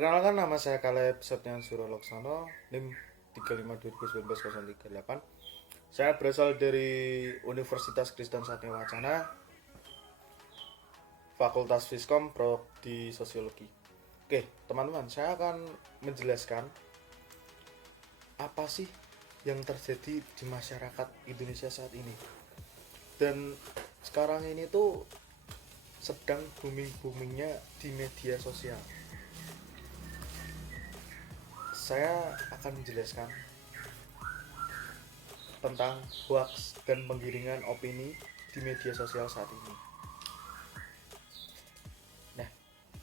Perkenalkan, nama saya Caleb Septian Suraloksono, NIM 35 2019 038. Saya berasal dari Universitas Kristen Satya Wacana, Fakultas Fiskom, Prodi Sosiologi. Oke, teman-teman, saya akan menjelaskan apa sih yang terjadi di masyarakat Indonesia saat ini. Dan sekarang ini tuh sedang booming-boomingnya di media sosial. Saya akan menjelaskan tentang hoax dan penggiringan opini di media sosial saat ini. Nah,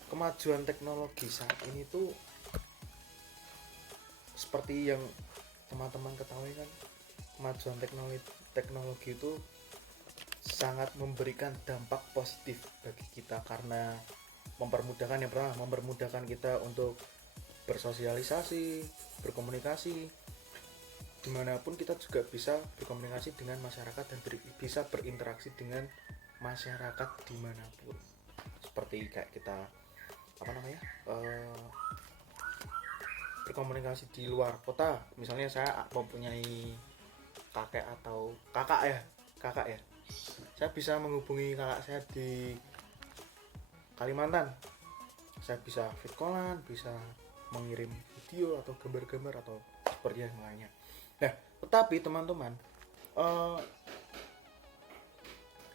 kemajuan teknologi saat ini tuh seperti yang teman-teman ketahui kan, kemajuan teknologi itu sangat memberikan dampak positif bagi kita karena mempermudahkan kita untuk bersosialisasi, berkomunikasi, dimanapun kita juga bisa berkomunikasi dengan masyarakat dan bisa berinteraksi dengan masyarakat dimanapun. Seperti kayak kita berkomunikasi di luar kota. Misalnya saya mempunyai kakak ya. Saya bisa menghubungi kakak saya di Kalimantan. Saya bisa video callan, bisa mengirim video atau gambar-gambar atau seperti yang lainnya. Nah, tetapi teman-teman,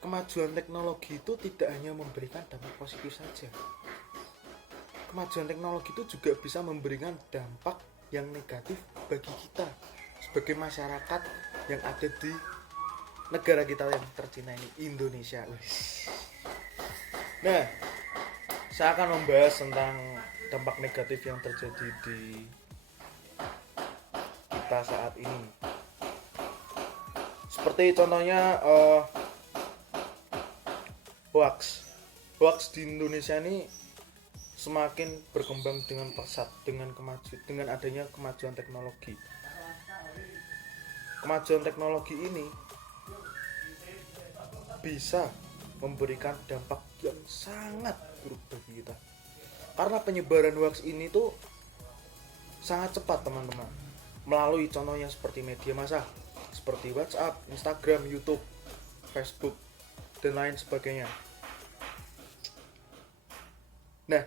kemajuan teknologi itu tidak hanya memberikan dampak positif saja. Kemajuan teknologi itu juga bisa memberikan dampak yang negatif bagi kita sebagai masyarakat yang ada di negara kita yang tercinta ini, Indonesia. Nah, saya akan membahas tentang dampak negatif yang terjadi di kita saat ini. Seperti contohnya hoax di Indonesia ini semakin berkembang dengan pesat dengan adanya kemajuan teknologi. Kemajuan teknologi ini bisa memberikan dampak yang sangat buruk bagi kita. Karena penyebaran hoax ini tuh sangat cepat, teman-teman. Melalui contohnya seperti media massa, seperti WhatsApp, Instagram, YouTube, Facebook, dan lain sebagainya. Nah,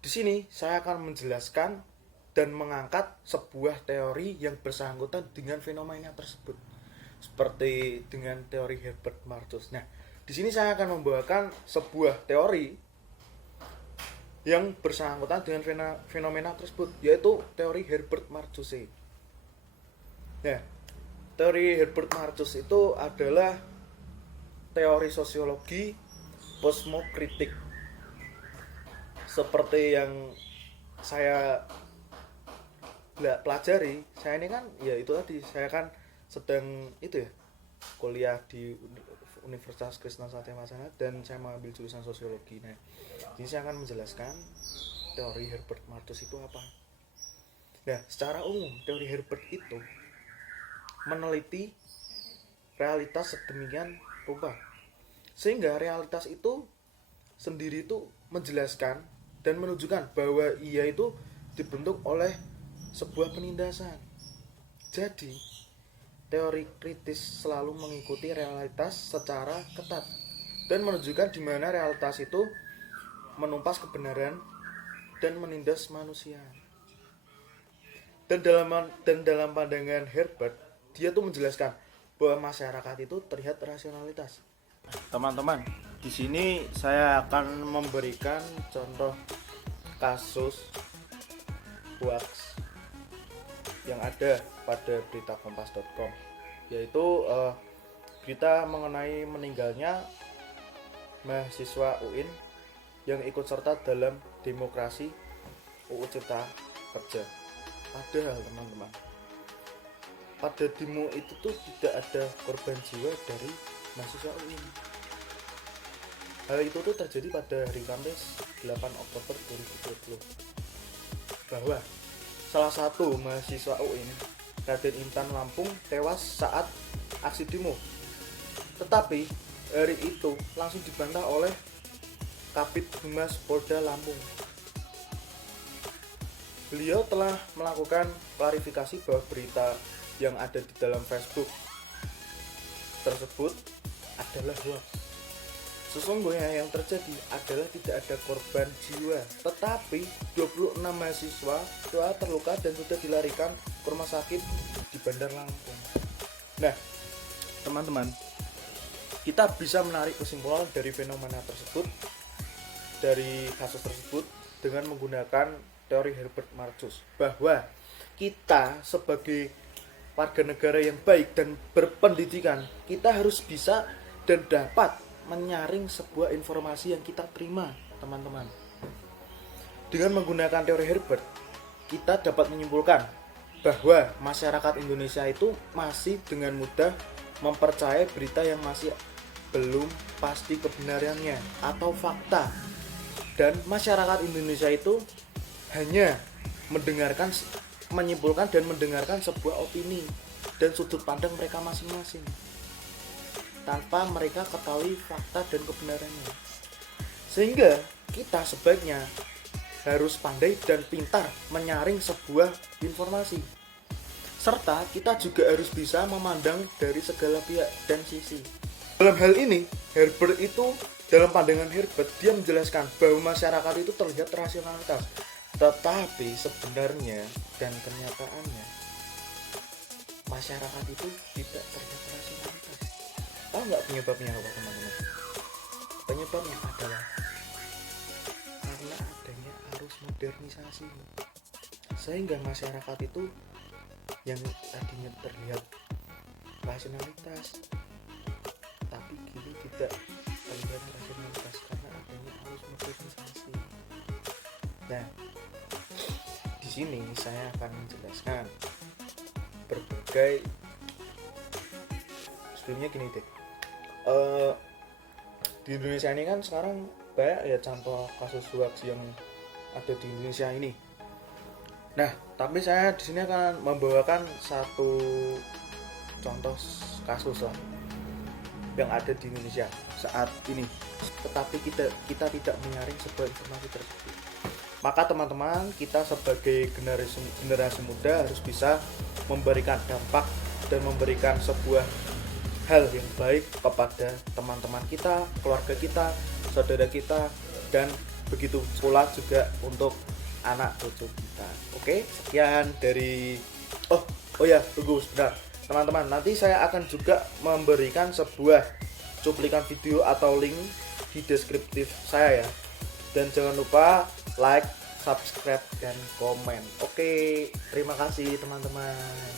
di sini saya akan menjelaskan dan mengangkat sebuah teori yang bersangkutan dengan fenomena tersebut. Seperti dengan teori Herbert Marcuse. Nah, di sini saya akan membawakan sebuah teori yang bersangkutan dengan fenomena tersebut, yaitu teori Herbert Marcuse. Nah, teori Herbert Marcuse itu adalah teori sosiologi kosmokritik. Seperti yang saya pelajari, saya ini kan ya itu tadi, saya kan sedang kuliah di Universitas Kristen Satya Wacana dan saya mengambil jurusan sosiologi. Nah, ini saya akan menjelaskan teori Herbert Marcuse itu apa. Nah, secara umum teori Herbert itu meneliti realitas sedemikian rupa sehingga realitas itu sendiri itu menjelaskan dan menunjukkan bahwa ia itu dibentuk oleh sebuah penindasan. Jadi, teori kritis selalu mengikuti realitas secara ketat dan menunjukkan di mana realitas itu menumpas kebenaran dan menindas manusia. Dan dalam pandangan Herbert, dia tuh menjelaskan bahwa masyarakat itu terlihat rasionalitas. Teman-teman, di sini saya akan memberikan contoh kasus hoax yang ada pada beritakompas.com, yaitu berita mengenai meninggalnya mahasiswa UIN yang ikut serta dalam demokrasi UU Cipta Kerja. Padahal teman-teman, pada demo itu tuh tidak ada korban jiwa dari mahasiswa UIN. Hal itu tuh terjadi pada hari Kamis 8 Oktober 2020, bahwa salah satu mahasiswa UIN, Raden Intan Lampung, tewas saat aksi demo. Tetapi hari itu langsung dibantah oleh Kabid Humas Polda Lampung. beliau telah melakukan klarifikasi bahwa berita yang ada di dalam Facebook tersebut adalah hoax. Sesungguhnya yang terjadi adalah tidak ada korban jiwa, tetapi 26 mahasiswa telah terluka dan sudah dilarikan ke rumah sakit di Bandar Lampung. Nah, teman-teman, kita bisa menarik kesimpulan dari fenomena tersebut, dari kasus tersebut dengan menggunakan teori Herbert Marcuse, bahwa kita sebagai warga negara yang baik dan berpendidikan, kita harus bisa dan dapat menyaring sebuah informasi yang kita terima, teman-teman. Dengan menggunakan teori Herbert, kita dapat menyimpulkan bahwa masyarakat Indonesia itu masih dengan mudah mempercayai berita yang masih belum pasti kebenarannya atau fakta. Dan masyarakat Indonesia itu hanya mendengarkan, menyimpulkan dan mendengarkan sebuah opini dan sudut pandang mereka masing-masing, tanpa mereka ketahui fakta dan kebenarannya. Sehingga kita sebaiknya harus pandai dan pintar menyaring sebuah informasi. Serta kita juga harus bisa memandang dari segala pihak dan sisi. Dalam hal ini, Herbert itu, dalam pandangan Herbert, dia menjelaskan bahwa masyarakat itu terlihat rasionalitas. Tetapi sebenarnya dan kenyataannya, masyarakat itu tidak terlihat rasionalitas. Tahu nggak penyebabnya apa, teman-teman? Penyebabnya adalah karena adanya arus modernisasi, sehingga masyarakat itu yang tadinya terlihat rasionalitas tapi kini tidak terlihat rasionalitas karena adanya arus modernisasi. Nah, di sini saya akan menjelaskan berbagai, sebelumnya gini deh. Di Indonesia ini kan sekarang banyak ya contoh kasus hoax yang ada di Indonesia ini. Nah, tapi saya di sini akan membawakan satu contoh kasus lah yang ada di Indonesia saat ini. Tetapi kita tidak menyaring sebuah informasi tersebut. Maka teman-teman, kita sebagai generasi muda harus bisa memberikan dampak dan memberikan sebuah hal yang baik kepada teman-teman kita, keluarga kita, saudara kita, dan begitu pula juga untuk anak cucu kita. Oke, sekian dari oh ya, tunggu sebentar teman-teman, nanti saya akan juga memberikan sebuah cuplikan video atau link di deskriptif saya ya, dan jangan lupa like, subscribe, dan komen. Oke, terima kasih teman-teman.